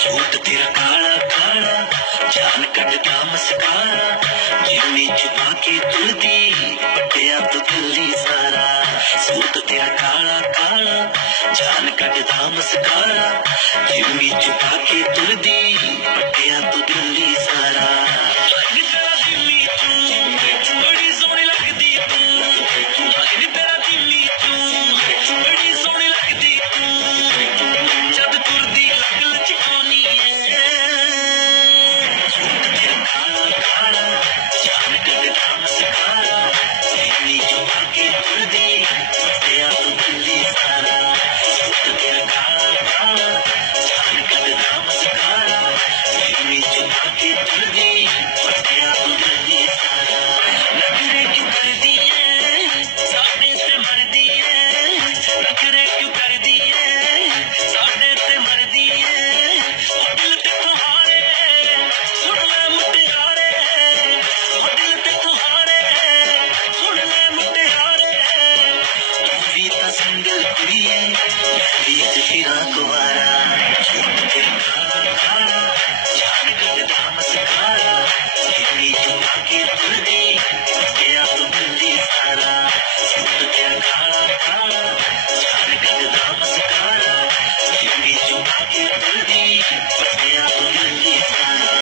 suit तेरा काला काला जान कटदा मस्कारा जिन्नी छुपा के तुरदी पटिया तो दिल्ली सारा सूट तेरा काला काला जान कटदा मस्कारा जिन्नी छुपा के तुरदी पटिया तो दिल्ली सारा सिंगल कुड़िए बीच फिरा कुवारा जान कटदा मस्कारा जिन्नी छुपा के तुरदी पटिया तो दिल्ली सारा सूट तेरा काला काला